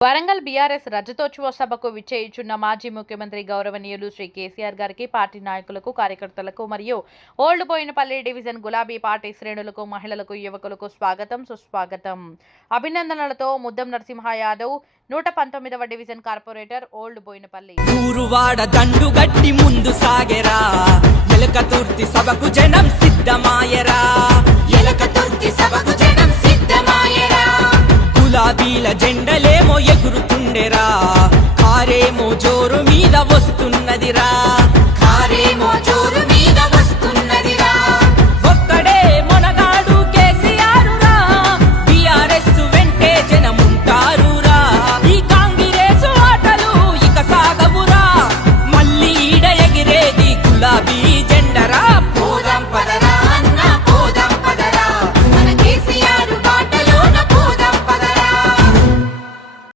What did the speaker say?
Warangal BRS రజతోత్సవ సభకు విచ్చేయుచున్న మాజీ ముఖ్యమంత్రి గౌరవనీయులు శ్రీ కేసీఆర్ గారికి పార్టీ నాయకులకు కార్యకర్తలకు మరియు ఓల్డ్ బోయినపల్లి డివిజన్ గులాబీ పార్టీ శ్రేణులకు మహిళలకు యువకులకు స్వాగతం సుస్వాగతం అభినందనలతో ముద్దం నరసింహ యాదవ్ 119వ డివిజన్ కార్పొరేటర్ ఓల్డ్ బోయినపల్లి ఊరువాడ దండు గట్టి ముందు సాగెరా ఎలకతుర్తి సభకు జనం సిద్ధమాయరా ఎలకతుర్తి సభకు జనం సిద్ధమాయరా గులాబీల జెండలేమో ఎగురుతుండెరా కారేమో జోరు మీద వస్తున్నదిరా